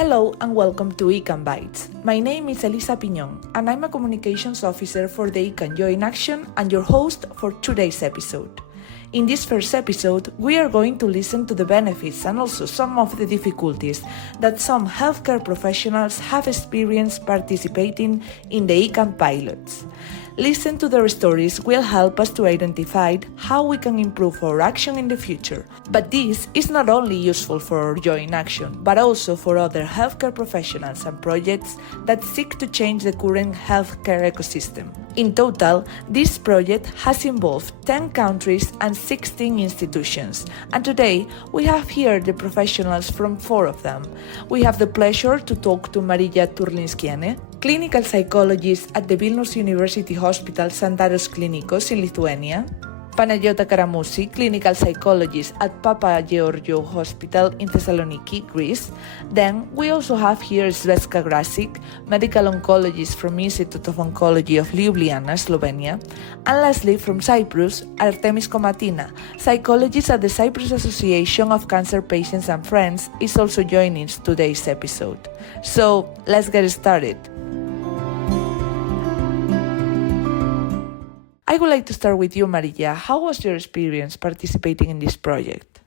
Hello and welcome to eCAN Bytes. My name is Elisa Piñón and I'm a communications officer for the eCAN Joint Action and your host for today's episode. In this first episode, we are going to listen to the benefits and also some of the difficulties that some healthcare professionals have experienced participating in the eCAN pilots. Listen to their stories will help us to identify how we can improve our action in the future. But this is not only useful for our joint action, but also for other healthcare professionals and projects that seek to change the current healthcare ecosystem. In total, this project has involved 10 countries and 16 institutions, and today we have here the professionals from 4 of them. We have the pleasure to talk to Marija Turlinskienė, clinical psychologist at the Vilnius University Hospital Santaros Klinikos in Lithuania, Panayota Karamoussi, clinical psychologist at Papa Georgiou Hospital in Thessaloniki, Greece. Then we also have here Svetska Grasic, medical oncologist from Institute of Oncology of Ljubljana, Slovenia. And lastly, from Cyprus, Artemis Komatina, psychologist at the Cyprus Association of Cancer Patients and Friends, is also joining today's episode. So let's get started. I would like to start with you, Marija. How was your experience participating in this project?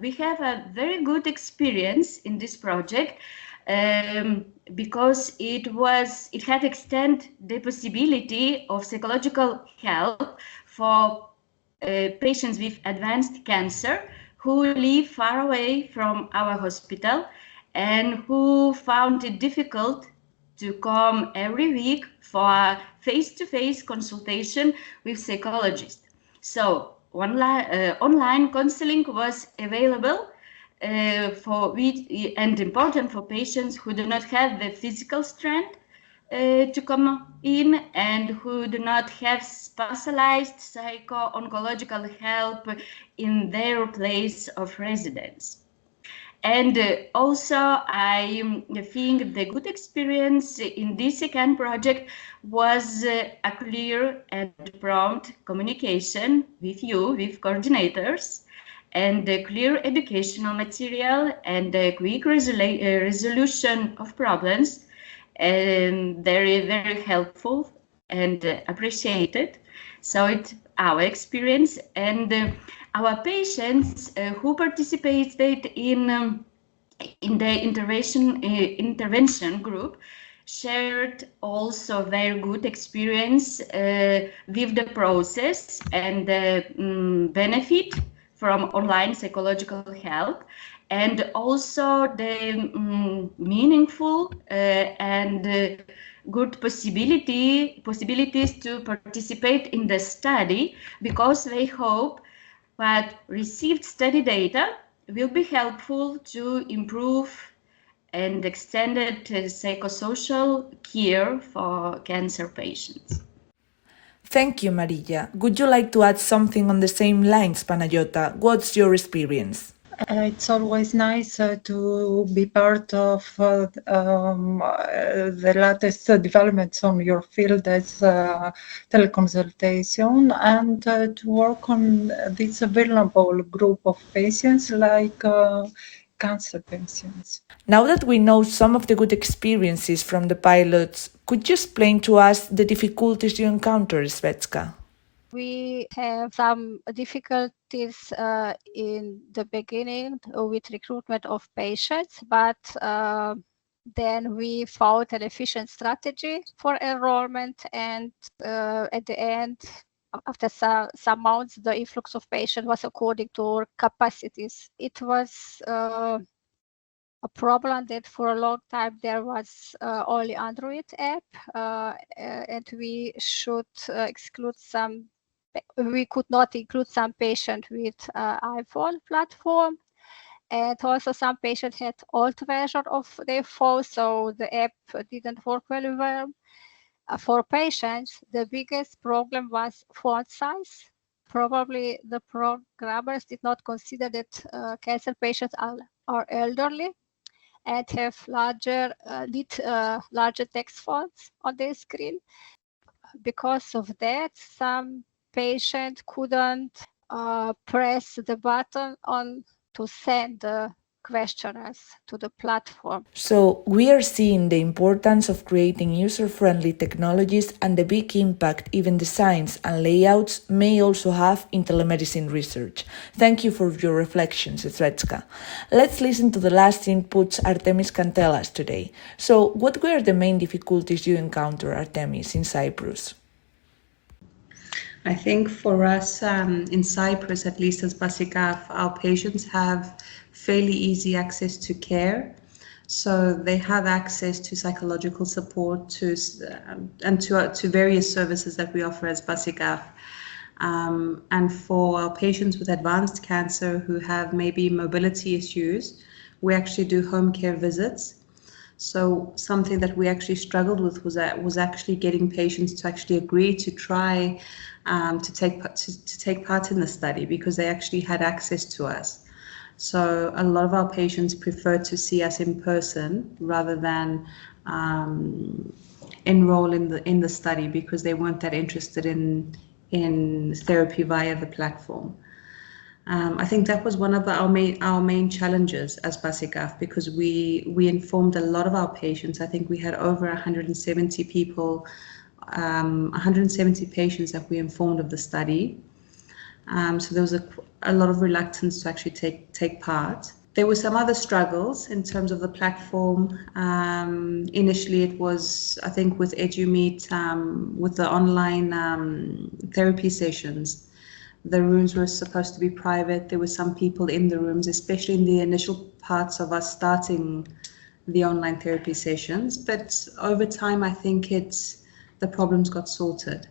We have a very good experience in this project because it had extended the possibility of psychological help for patients with advanced cancer who live far away from our hospital and who found it difficult to come every week for a face-to-face consultation with psychologists. So online counseling was available and important for patients who do not have the physical strength to come in and who do not have specialized psycho-oncological help in their place of residence. And also, I think the good experience in this eCAN project was a clear and prompt communication with you, with coordinators, and clear educational material and quick resolution of problems. Very, very helpful and appreciated. So it's our experience, and our patients who participated in the intervention group shared also very good experience with the process and the benefit from online psychological help, and also the meaningful and good possibilities to participate in the study, because they hope that received study data will be helpful to improve and extended psychosocial care for cancer patients. Thank you, Marija. Would you like to add something on the same lines, Panayota? What's your experience? It's always nice to be part of the latest developments on your field as teleconsultation, and to work on this vulnerable group of patients like cancer patients. Now that we know some of the good experiences from the pilots, could you explain to us the difficulties you encountered, Svetska? We have some difficulties in the beginning with recruitment of patients, but then we found an efficient strategy for enrollment, and at the end, after some months, the influx of patients was according to our capacities. It was a problem that for a long time there was only Android app, and we should we could not include some patient with iPhone platform, and also some patients had old version of their phone, so the app didn't work very well. For patients, the biggest problem was font size. Probably the programmers did not consider that cancer patients are elderly and have larger text fonts on their screen. Because of that, some patient couldn't press the button on to send the questionnaires to the platform. So, we are seeing the importance of creating user-friendly technologies and the big impact even designs and layouts may also have in telemedicine research. Thank you for your reflections, Svetska. Let's listen to the last inputs Artemis can tell us today. So, what were the main difficulties you encountered, Artemis, in Cyprus? I think for us in Cyprus, at least as Basicaf, our patients have fairly easy access to care. So they have access to psychological support to various services that we offer as Basicaf. And for our patients with advanced cancer who have maybe mobility issues, we actually do home care visits. So something that we actually struggled with was actually getting patients to actually agree to try to take part in the study because they actually had access to us. So a lot of our patients prefer to see us in person rather than enroll in the study because they weren't that interested in therapy via the platform. I think that was one of our main challenges as Basicaf because we informed a lot of our patients. I think we had over 170 people, 170 patients that we informed of the study. So there was a lot of reluctance to actually take part. There were some other struggles in terms of the platform. Initially, it was, I think, with EduMeet, with the online therapy sessions. The rooms were supposed to be private. There were some people in the rooms, especially in the initial parts of us starting the online therapy sessions. But over time, I think the problems got sorted.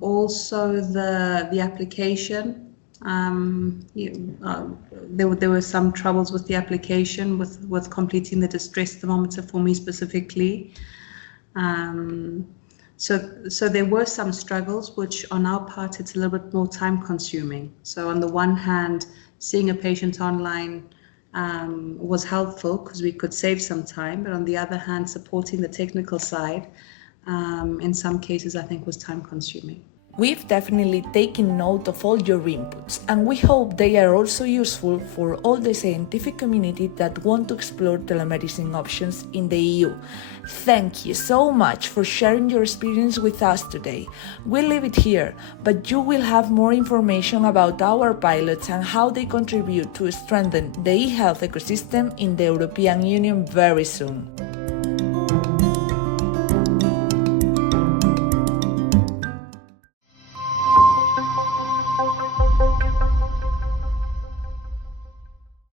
Also, the application. There were some troubles with the application, with completing the distress thermometer for me specifically. So there were some struggles, which on our part, it's a little bit more time consuming. So on the one hand, seeing a patient online was helpful because we could save some time. But on the other hand, supporting the technical side, in some cases, I think was time consuming. We've definitely taken note of all your inputs, and we hope they are also useful for all the scientific community that want to explore telemedicine options in the EU. Thank you so much for sharing your experience with us today. We'll leave it here, but you will have more information about our pilots and how they contribute to strengthen the e-health ecosystem in the European Union very soon.